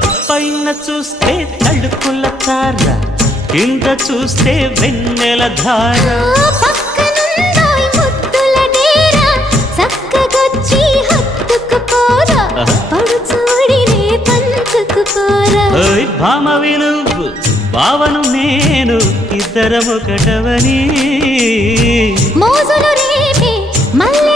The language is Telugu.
పైన చూస్తే తడుకుల తార, కింద చూస్తే వెన్నెల ధార. పక్కనుందోయ్ ముద్దుల డేరా, చక్కగొచ్చి హత్తుకుపోరా, పడు చూడినే పంచుకుపోరా. భామ విలువు భావను నేను, ఇద్దరమొకటవని మోజులు రేపే మల్లె